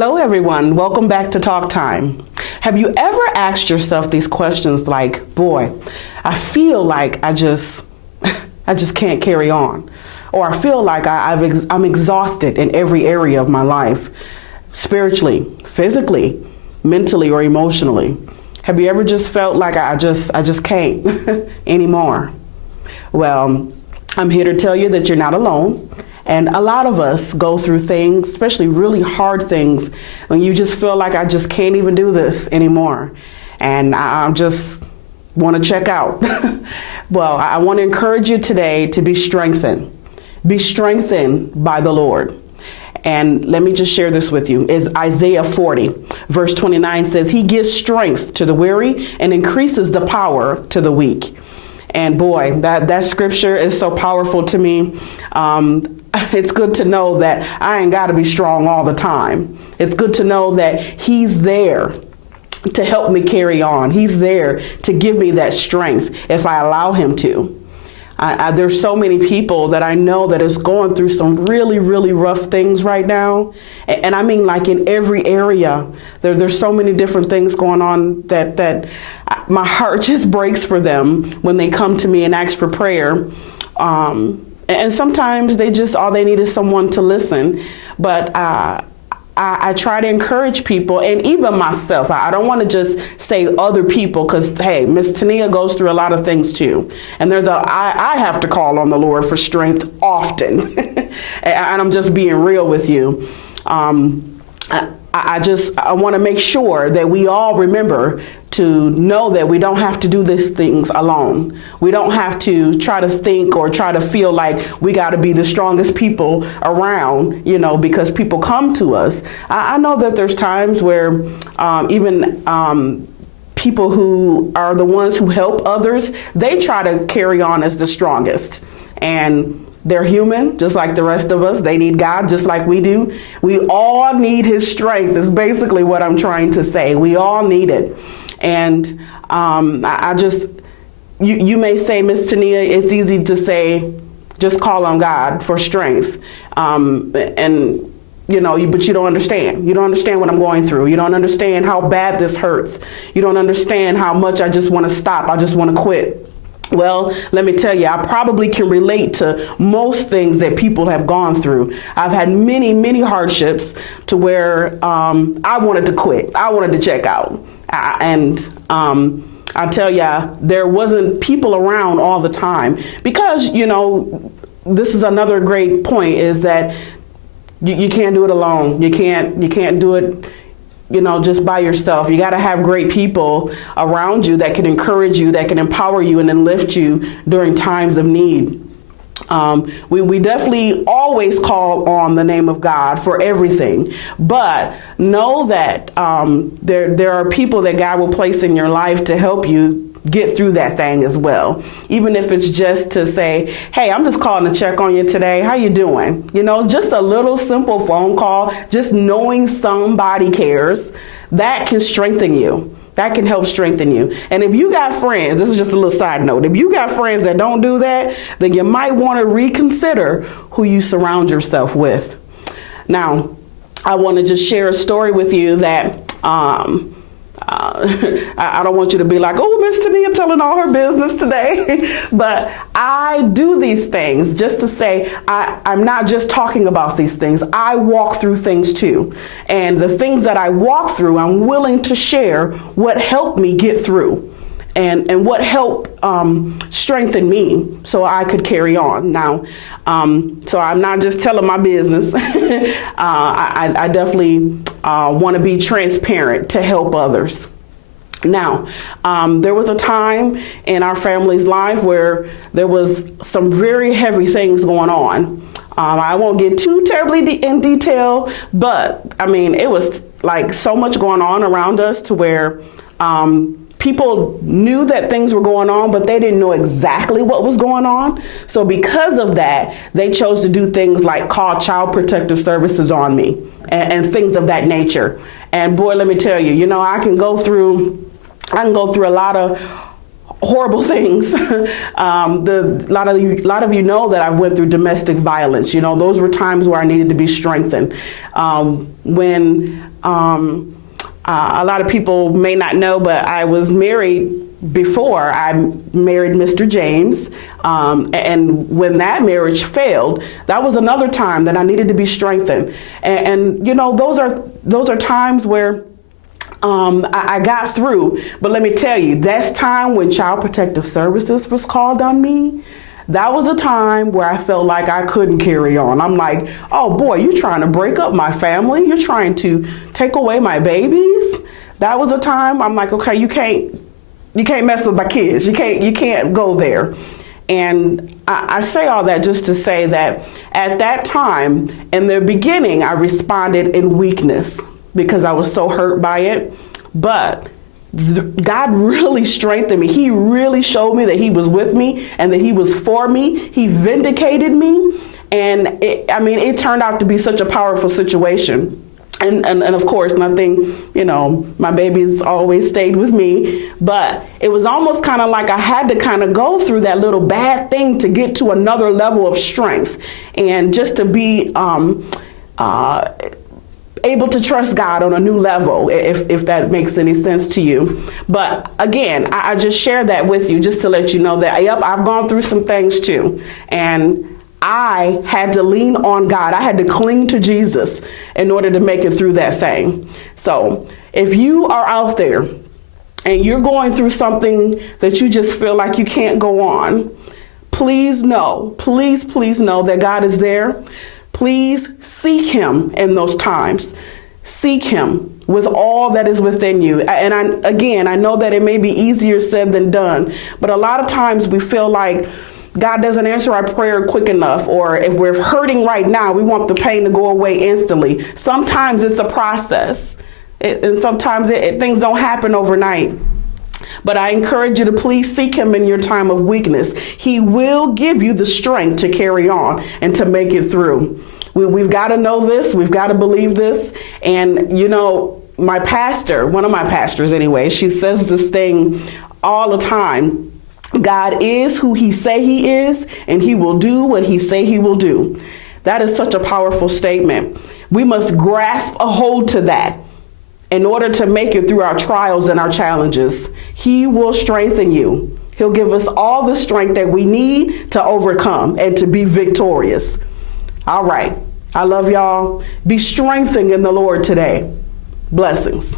Hello, everyone. Welcome back to Talk Time. Have you ever asked yourself these questions like, boy, I feel like I just can't carry on. Or I feel like I'm exhausted in every area of my life, spiritually, physically, mentally, or emotionally. Have you ever just felt like I just can't anymore? Well, I'm here to tell you that you're not alone. And a lot of us go through things, especially really hard things, when you just feel like I just can't even do this anymore. And I just want to check out. Well, I want to encourage you today to be strengthened. Be strengthened by the Lord. And let me just share this with you. Is Isaiah 40, verse 29 says, He gives strength to the weary and increases the power to the weak. And boy, that scripture is so powerful to me. It's good to know that I ain't got to be strong all the time. It's good to know that He's there to help me carry on. He's there to give me that strength if I allow Him to. There's so many people that I know that is going through some really, really rough things right now. And I mean, like in every area, there's so many different things going on that my heart just breaks for them when they come to me and ask for prayer. And sometimes all they need is someone to listen. But I try to encourage people, and even myself. I don't want to just say other people, because, hey, Miss Tennia goes through a lot of things too. And I have to call on the Lord for strength often. And I'm just being real with you. I want to make sure that we all remember to know that we don't have to do these things alone. We don't have to try to think or try to feel like we got to be the strongest people around, because people come to us. I know that there's times where even people who are the ones who help others, they try to carry on as the strongest. And they're human, just like the rest of us. They need God just like we do. We all need His strength is basically what I'm trying to say. We all need it. And you may say, Miss Tennia, it's easy to say, just call on God for strength. But you don't understand. You don't understand what I'm going through. You don't understand how bad this hurts. You don't understand how much I just want to stop. I just want to quit. Well, let me tell you, I probably can relate to most things that people have gone through. I've had many, many hardships to where I wanted to quit. I wanted to check out. I tell you, there wasn't people around all the time because, this is another great point is that you can't do it alone. You can't do it just by yourself. You got to have great people around you that can encourage you, that can empower you and then lift you during times of need. We definitely always call on the name of God for everything, but know that there are people that God will place in your life to help you get through that thing as well. Even if it's just to say, hey, I'm just calling to check on you today. How you doing? Just a little simple phone call, just knowing somebody cares, that can strengthen you. That can help strengthen you. And if you got friends, this is just a little side note, if you got friends that don't do that, then you might want to reconsider who you surround yourself with. Now, I want to just share a story with you that I don't want you to be like, oh, Miss Tennia telling all her business today. But I do these things just to say I'm not just talking about these things. I walk through things too. And the things that I walk through, I'm willing to share what helped me get through. And what helped strengthen me so I could carry on. Now, so I'm not just telling my business. I definitely want to be transparent to help others. Now, there was a time in our family's life where there was some very heavy things going on. I won't get too terribly in detail, but I mean, it was like so much going on around us to where people knew that things were going on, but they didn't know exactly what was going on. So because of that, they chose to do things like call Child Protective Services on me and things of that nature. And boy, let me tell you, I can go through a lot of horrible things. A lot of you know that I went through domestic violence. You know, those were times where I needed to be strengthened. When a lot of people may not know, but I was married before I married Mr. James, and when that marriage failed, that was another time that I needed to be strengthened. And you know, those are times where I got through. But let me tell you, that's time when Child Protective Services was called on me. That was a time where I felt like I couldn't carry on. I'm like, oh boy, you're trying to break up my family. You're trying to take away my babies. That was a time I'm like, okay, you can't mess with my kids. You can't go there. And I say all that just to say that at that time, in the beginning, I responded in weakness because I was so hurt by it. But God really strengthened me. He really showed me that he was with me and that he was for me. He vindicated me. And it turned out to be such a powerful situation. And of course, nothing, you know, my babies always stayed with me, but it was almost kind of like I had to kind of go through that little bad thing to get to another level of strength and just to be able to trust God on a new level, if that makes any sense to you. But again, I just share that with you just to let you know that, yep, I've gone through some things too. And I had to lean on God. I had to cling to Jesus in order to make it through that thing. So if you are out there and you're going through something that you just feel like you can't go on, please know that God is there. Please seek him in those times. Seek him with all that is within you. And I know that it may be easier said than done, but a lot of times we feel like God doesn't answer our prayer quick enough, or if we're hurting right now, we want the pain to go away instantly. Sometimes it's a process, and sometimes things don't happen overnight. But I encourage you to please seek him in your time of weakness. He will give you the strength to carry on and to make it through. We've got to know this. We've got to believe this. And, you know, my pastor, one of my pastors anyway, she says this thing all the time. God is who he say he is, and he will do what he say he will do. That is such a powerful statement. We must grasp a hold to that in order to make it through our trials and our challenges. He will strengthen you. He'll give us all the strength that we need to overcome and to be victorious. All right. I love y'all. Be strengthened in the Lord today. Blessings.